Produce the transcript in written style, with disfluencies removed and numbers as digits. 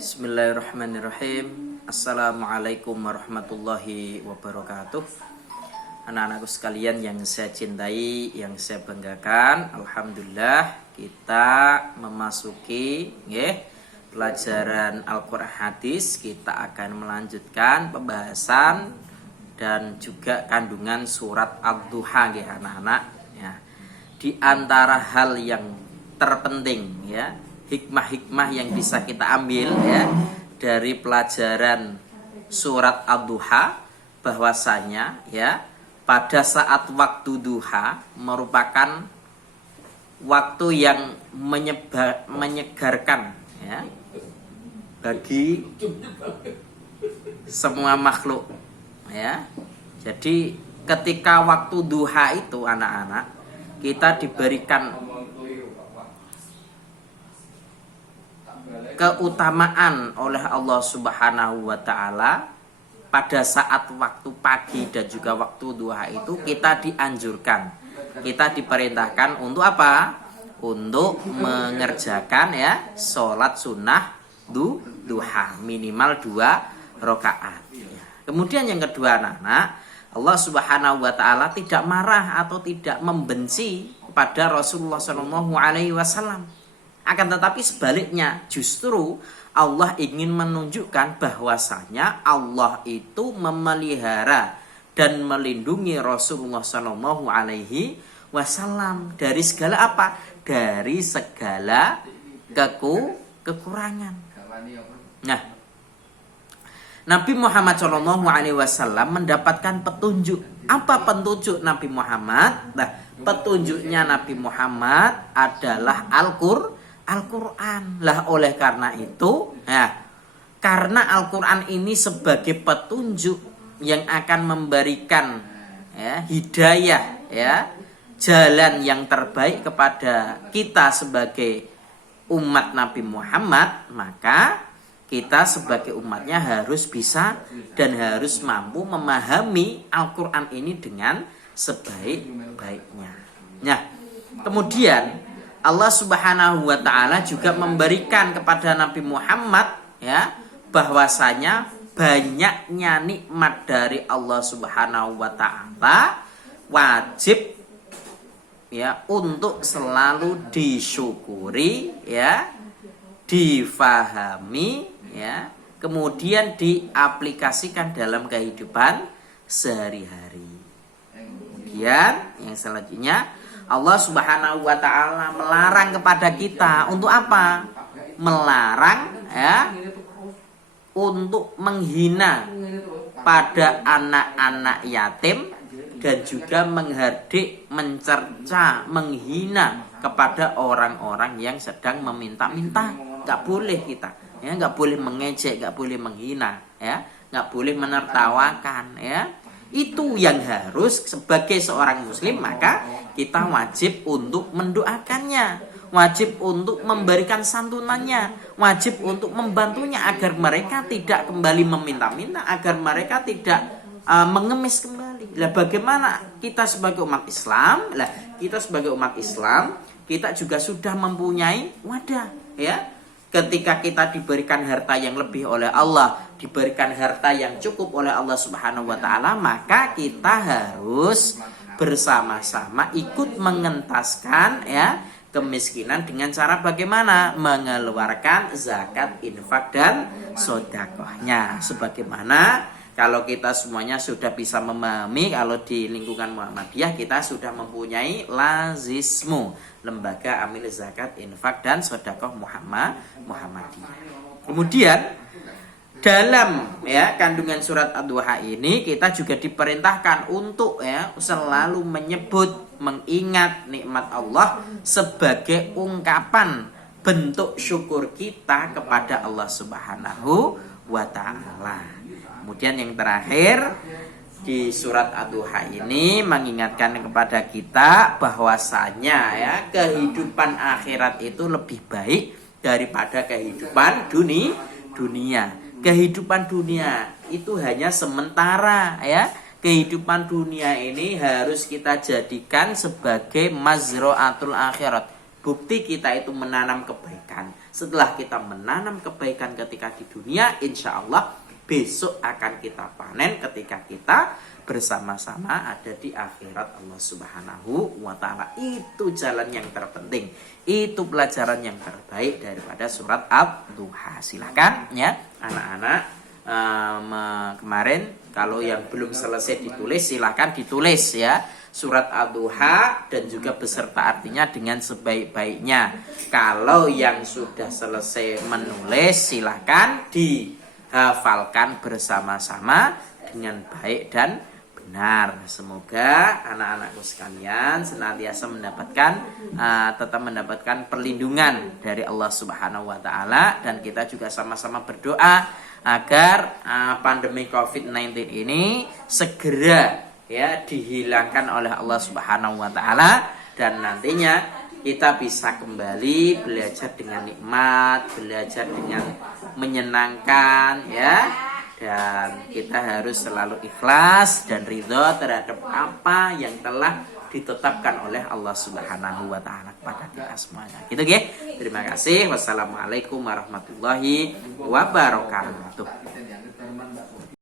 Bismillahirrahmanirrahim. Assalamualaikum warahmatullahi wabarakatuh. Anak-anakku sekalian yang saya cintai, yang saya banggakan, alhamdulillah kita memasuki pelajaran Al-Quran Hadis. Kita akan melanjutkan pembahasan dan juga kandungan surat Ad-Duha anak-anak ya. Di antara hal yang terpenting ya, hikmah-hikmah yang bisa kita ambil ya dari pelajaran surat Ad-Duha, bahwasanya ya pada saat waktu duha merupakan waktu yang menyegarkan ya bagi semua makhluk ya. Jadi ketika waktu duha itu anak-anak kita diberikan keutamaan oleh Allah Subhanahu wa taala. Pada saat waktu pagi dan juga waktu duha itu kita dianjurkan, kita diperintahkan untuk apa? Untuk mengerjakan ya sholat sunnah duha minimal 2 rakaat. Kemudian yang kedua anak-anak, Allah Subhanahu wa taala tidak marah atau tidak membenci kepada Rasulullah SAW. Akan tetapi sebaliknya, justru Allah ingin menunjukkan bahwasanya Allah itu memelihara dan melindungi Rasulullah SAW dari segala apa? Dari segala kekurangan. Nah, Nabi Muhammad SAW mendapatkan petunjuk. Apa petunjuk Nabi Muhammad? Nah, petunjuknya Nabi Muhammad adalah Al-Quran. Lah oleh karena itu ya, karena Al-Quran ini sebagai petunjuk yang akan memberikan ya, hidayah ya, jalan yang terbaik kepada kita sebagai umat Nabi Muhammad, maka kita sebagai umatnya harus bisa dan harus mampu memahami Al-Quran ini dengan sebaik-baiknya. Nah, kemudian Allah Subhanahu wa taala juga memberikan kepada Nabi Muhammad ya bahwasanya banyaknya nikmat dari Allah Subhanahu wa taala wajib ya untuk selalu disyukuri ya, difahami ya, kemudian diaplikasikan dalam kehidupan sehari-hari. Kemudian yang selanjutnya, Allah Subhanahu wa taala melarang kepada kita untuk apa? Melarang ya untuk menghina pada anak-anak yatim dan juga menghardik, mencerca, menghina kepada orang-orang yang sedang meminta-minta. Enggak boleh kita ya, enggak boleh mengejek, enggak boleh menghina ya, enggak boleh menertawakan ya. Itu yang harus sebagai seorang muslim, maka kita wajib untuk mendoakannya, wajib untuk memberikan santunannya, wajib untuk membantunya agar mereka tidak kembali meminta-minta, agar mereka tidak mengemis kembali. Lah bagaimana kita sebagai umat Islam? Lah kita sebagai umat Islam, kita juga sudah mempunyai wadah ya. Ketika kita diberikan harta yang lebih oleh Allah, diberikan harta yang cukup oleh Allah Subhanahu wa taala, maka kita harus bersama-sama ikut mengentaskan ya kemiskinan dengan cara bagaimana? Mengeluarkan zakat, infak dan sedekahnya. Sebagaimana kalau kita semuanya sudah bisa memahami, kalau di lingkungan Muhammadiyah kita sudah mempunyai lazismu, lembaga amil zakat, infak dan sedekah Muhammadiyah. Kemudian dalam ya kandungan surat Ad-Duha ini kita juga diperintahkan untuk ya selalu menyebut, mengingat nikmat Allah sebagai ungkapan bentuk syukur kita kepada Allah Subhanahu wa taala. Kemudian yang terakhir di surat Ad-Duha ini mengingatkan kepada kita bahwasanya ya kehidupan akhirat itu lebih baik daripada kehidupan dunia. Kehidupan dunia itu hanya sementara ya. Kehidupan dunia ini harus kita jadikan sebagai mazra'atul akhirat. Bukti kita itu menanam kebaikan. Setelah kita menanam kebaikan ketika di dunia, insya Allah besok akan kita panen ketika kita bersama-sama ada di akhirat Allah Subhanahu wa Ta'ala. Itu jalan yang terpenting, itu pelajaran yang terbaik daripada surat Ad-Duha. Silakan ya anak-anak, kemarin kalau yang belum selesai ditulis silakan ditulis ya surat Ad-Duha dan juga beserta artinya dengan sebaik-baiknya. Kalau yang sudah selesai menulis silakan dihafalkan bersama-sama dengan baik dan benar. Semoga anak-anakku sekalian senantiasa mendapatkan tetap mendapatkan perlindungan dari Allah Subhanahu wa Ta'ala, dan kita juga sama-sama berdoa agar pandemi COVID-19 ini segera ya dihilangkan oleh Allah Subhanahu wa Ta'ala, dan nantinya kita bisa kembali belajar dengan nikmat, belajar dengan menyenangkan ya. Dan kita harus selalu ikhlas dan ridho terhadap apa yang telah ditetapkan oleh Allah Subhanahu wa Ta'ala kepada kita semuanya. Gitu ya. Terima kasih. Wassalamualaikum warahmatullahi wabarakatuh.